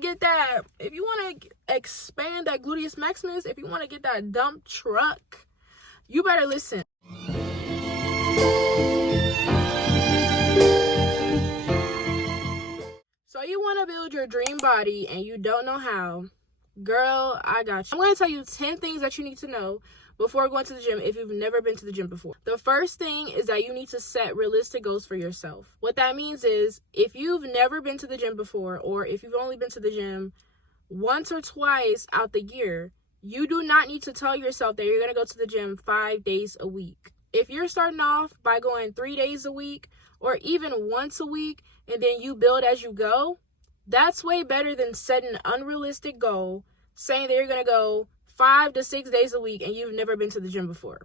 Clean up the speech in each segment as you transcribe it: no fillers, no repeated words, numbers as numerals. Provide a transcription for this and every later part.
to get that, if you want to expand that gluteus maximus, if you want to get that dump truck, you better listen. So you want to build your dream body and you don't know how. Girl, I got you. I'm going to tell you 10 things that you need to know before going to the gym if you've never been to the gym before. The first thing is that you need to set realistic goals for yourself. What that means is if you've never been to the gym before, or if you've only been to the gym once or twice out the year, you do not need to tell yourself that you're going to go to the gym 5 days a week. If you're starting off by going 3 days a week or even once a week and then you build as you go, that's way better than setting an unrealistic goal, saying that you're going to go 5 to 6 days a week and you've never been to the gym before.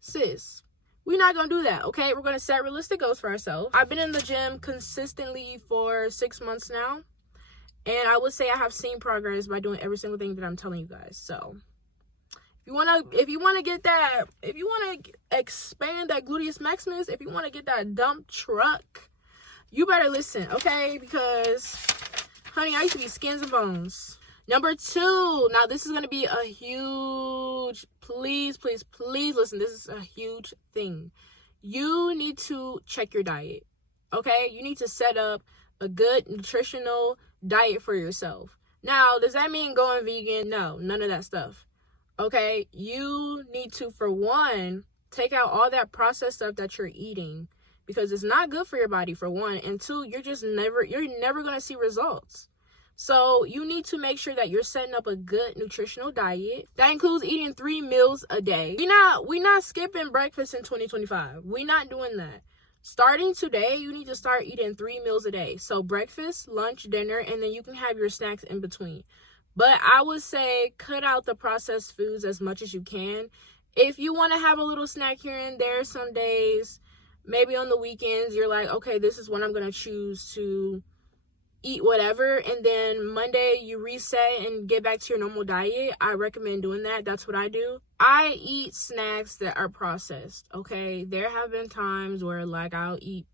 Sis, we're not going to do that, okay? We're going to set realistic goals for ourselves. I've been in the gym consistently for 6 months now, and I would say I have seen progress by doing every single thing that I'm telling you guys. So if you want to get that, if you want to expand that gluteus maximus, if you want to get that dump truck, you better listen, okay? Because, honey, I used to be skins and bones. Number 2, now this is going to be a huge, please listen, this is a huge thing. You need to check your diet, okay? You need to set up a good nutritional diet for yourself. Now, does that mean going vegan? No, none of that stuff. Okay, you need to, for one, take out all that processed stuff that you're eating because it's not good for your body, for one, and 2, you're never going to see results. So you need to make sure that you're setting up a good nutritional diet that includes eating 3 meals a day. We're not skipping breakfast in 2025. We're not doing that. Starting today, you need to start eating 3 meals a day. So breakfast, lunch, dinner, and then you can have your snacks in between. But I would say cut out the processed foods as much as you can. If you want to have a little snack here and there some days, maybe on the weekends, you're like, okay, this is when I'm going to choose to eat whatever. And then Monday, you reset and get back to your normal diet. I recommend doing that. That's what I do. I eat snacks that are processed, okay? There have been times where, like, I'll eat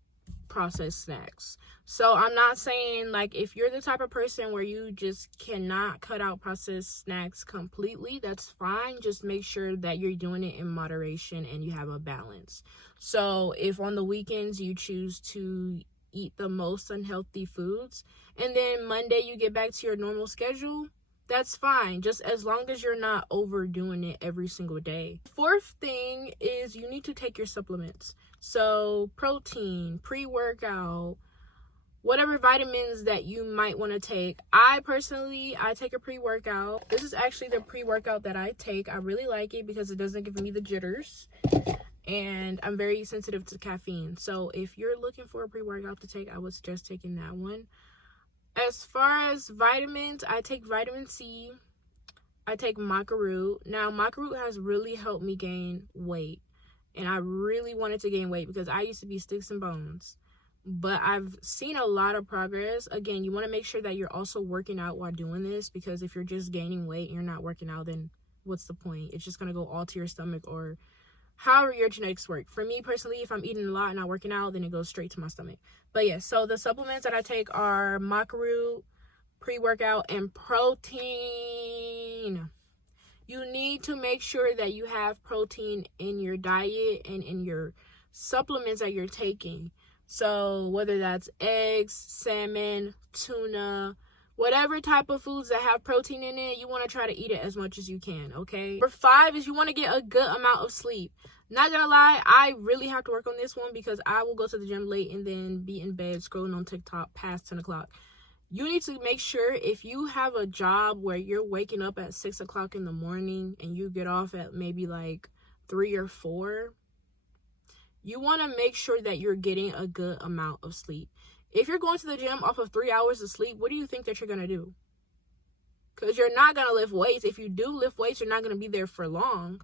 processed snacks. So I'm not saying, like, if you're the type of person where you just cannot cut out processed snacks completely, that's fine. Just make sure that you're doing it in moderation and you have a balance. So if on the weekends you choose to eat the most unhealthy foods and then Monday you get back to your normal schedule, that's fine, just as long as you're not overdoing it every single day. Fourth thing is you need to take your supplements. So protein, pre-workout, whatever vitamins that you might want to take. I take a pre-workout. This is actually the pre-workout that I take. I really like it because it doesn't give me the jitters. And I'm very sensitive to caffeine. So if you're looking for a pre-workout to take, I would suggest taking that one. As far as vitamins, I take vitamin C. I take maca root. Now, maca root has really helped me gain weight. And I really wanted to gain weight because I used to be sticks and bones. But I've seen a lot of progress. Again, you want to make sure that you're also working out while doing this, because if you're just gaining weight and you're not working out, then what's the point? It's just going to go all to your stomach or however your genetics work. For me personally, if I'm eating a lot and not working out, then it goes straight to my stomach. But yeah, so the supplements that I take are maca root, pre-workout, and protein. You need to make sure that you have protein in your diet and in your supplements that you're taking. So whether that's eggs, salmon, tuna, whatever type of foods that have protein in it, you want to try to eat it as much as you can, okay? Number 5 is you want to get a good amount of sleep. Not gonna lie, I really have to work on this one because I will go to the gym late and then be in bed scrolling on TikTok past 10 o'clock. You need to make sure if you have a job where you're waking up at 6 o'clock in the morning and you get off at maybe like 3 or 4, you want to make sure that you're getting a good amount of sleep. If you're going to the gym off of 3 hours of sleep, what do you think that you're going to do? Because you're not going to lift weights. If you do lift weights, you're not going to be there for long.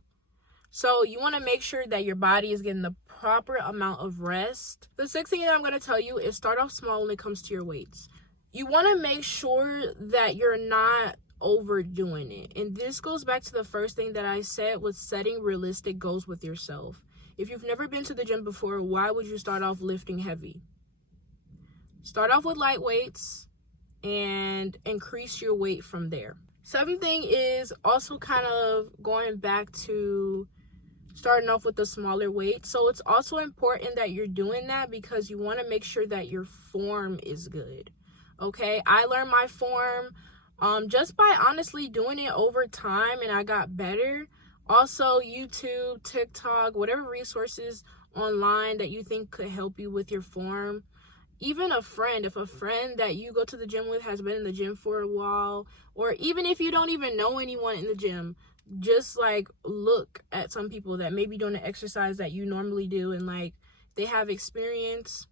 So you want to make sure that your body is getting the proper amount of rest. The 6th thing that I'm going to tell you is start off small when it comes to your weights. You want to make sure that you're not overdoing it. And this goes back to the first thing that I said, was setting realistic goals with yourself. If you've never been to the gym before, why would you start off lifting heavy? Start off with light weights and increase your weight from there. 7th thing is also kind of going back to starting off with the smaller weight. So it's also important that you're doing that because you want to make sure that your form is good. Okay, I learned my form just by honestly doing it over time, and I got better. Also, YouTube, TikTok, whatever resources online that you think could help you with your form. Even a friend, if a friend that you go to the gym with has been in the gym for a while, or even if you don't even know anyone in the gym, just like look at some people that maybe doing the exercise that you normally do and like they have experience.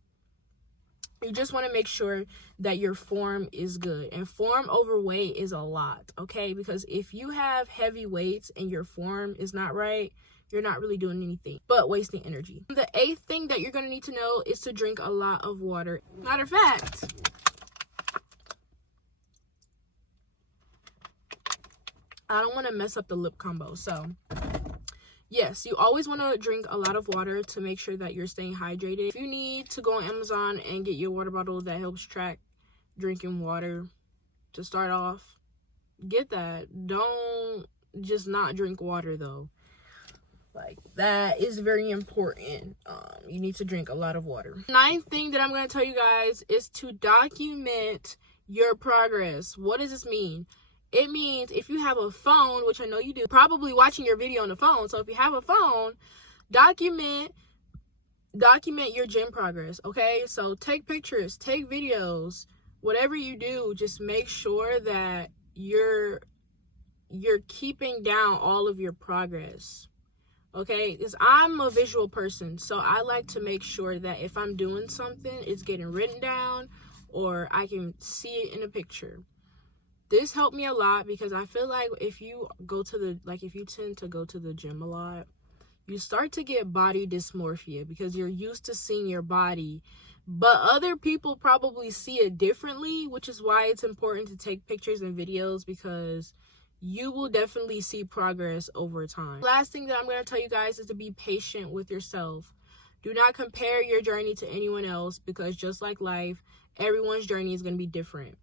You just want to make sure that your form is good, and form over weight is a lot, okay? Because if you have heavy weights and your form is not right, you're not really doing anything but wasting energy. The 8th thing that you're going to need to know is to drink a lot of water. Matter of fact, I don't want to mess up the lip combo. So, yes, you always want to drink a lot of water to make sure that you're staying hydrated. If you need to go on Amazon and get your water bottle that helps track drinking water to start off, get that. Don't just not drink water though. Like, that is very important. You need to drink a lot of water. 9th thing that I'm going to tell you guys is to document your progress. What does this mean? It means if you have a phone, which I know you do, probably watching your video on the phone. So if you have a phone, document your gym progress, okay? So take pictures, take videos, whatever you do, just make sure that you're keeping down all of your progress. Okay, because I'm a visual person, so I like to make sure that if I'm doing something, it's getting written down or I can see it in a picture. This helped me a lot because I feel like if you tend to go to the gym a lot, you start to get body dysmorphia because you're used to seeing your body, but other people probably see it differently, which is why it's important to take pictures and videos because you will definitely see progress over time. Last thing that I'm going to tell you guys is to be patient with yourself. Do not compare your journey to anyone else because just like life, everyone's journey is going to be different.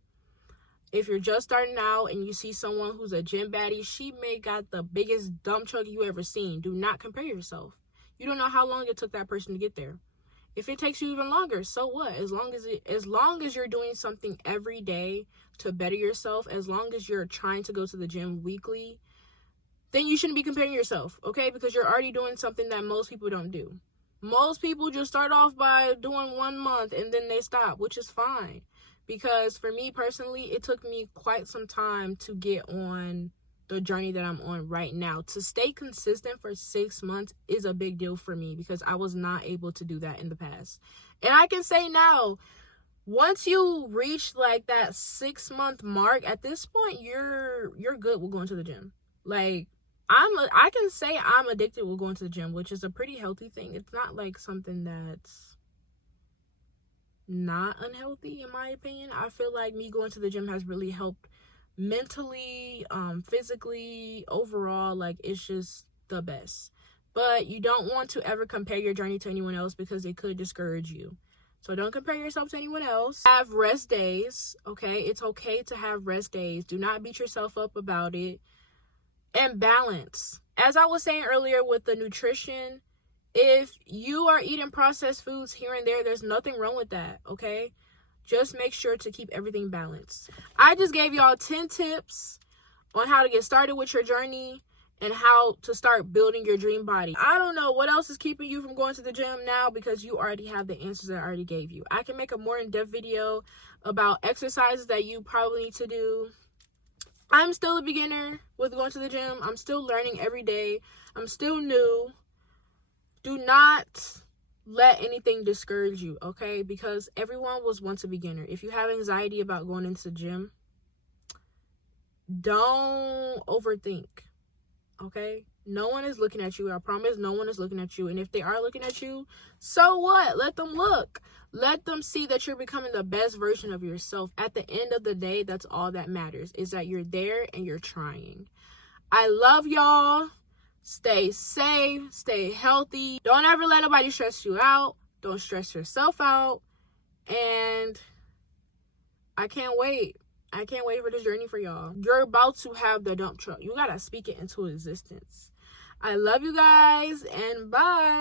If you're just starting out and you see someone who's a gym baddie, she may got the biggest dump truck you ever seen. Do not compare yourself. You don't know how long it took that person to get there. If it takes you even longer, so what? As long as you're doing something every day to better yourself, as long as you're trying to go to the gym weekly, then you shouldn't be comparing yourself, okay? Because you're already doing something that most people don't do. Most people just start off by doing 1 month and then they stop, which is fine. Because for me personally, it took me quite some time to get on the journey that I'm on right now. To stay consistent for 6 months is a big deal for me because I was not able to do that in the past. And I can say now, once you reach like that 6-month mark, at this point, you're good with going to the gym. Like, I can say I'm addicted with going to the gym, which is a pretty healthy thing. It's not like something that's not unhealthy in my opinion. I feel like me going to the gym has really helped mentally, physically, overall. Like, it's just the best. But you don't want to ever compare your journey to anyone else because it could discourage you. So don't compare yourself to anyone else. Have rest days, okay? It's okay to have rest days. Do not beat yourself up about it. And balance. As I was saying earlier with the nutrition, if you are eating processed foods here and there, there's nothing wrong with that, okay? Just make sure to keep everything balanced. I just gave y'all 10 tips on how to get started with your journey and how to start building your dream body. I don't know what else is keeping you from going to the gym now because you already have the answers that I already gave you. I can make a more in-depth video about exercises that you probably need to do. I'm still a beginner with going to the gym. I'm still learning every day. I'm still new. Do not let anything discourage you, okay? Because everyone was once a beginner. If you have anxiety about going into the gym, don't overthink, okay? No one is looking at you. I promise no one is looking at you. And if they are looking at you, so what? Let them look. Let them see that you're becoming the best version of yourself. At the end of the day, that's all that matters, is that you're there and you're trying. I love y'all. Stay safe. Stay healthy. Don't ever let nobody stress you out. Don't stress yourself out. And I can't wait I can't wait for this journey for y'all. You're about to have the dump truck. You gotta speak it into existence. I love you guys, and bye.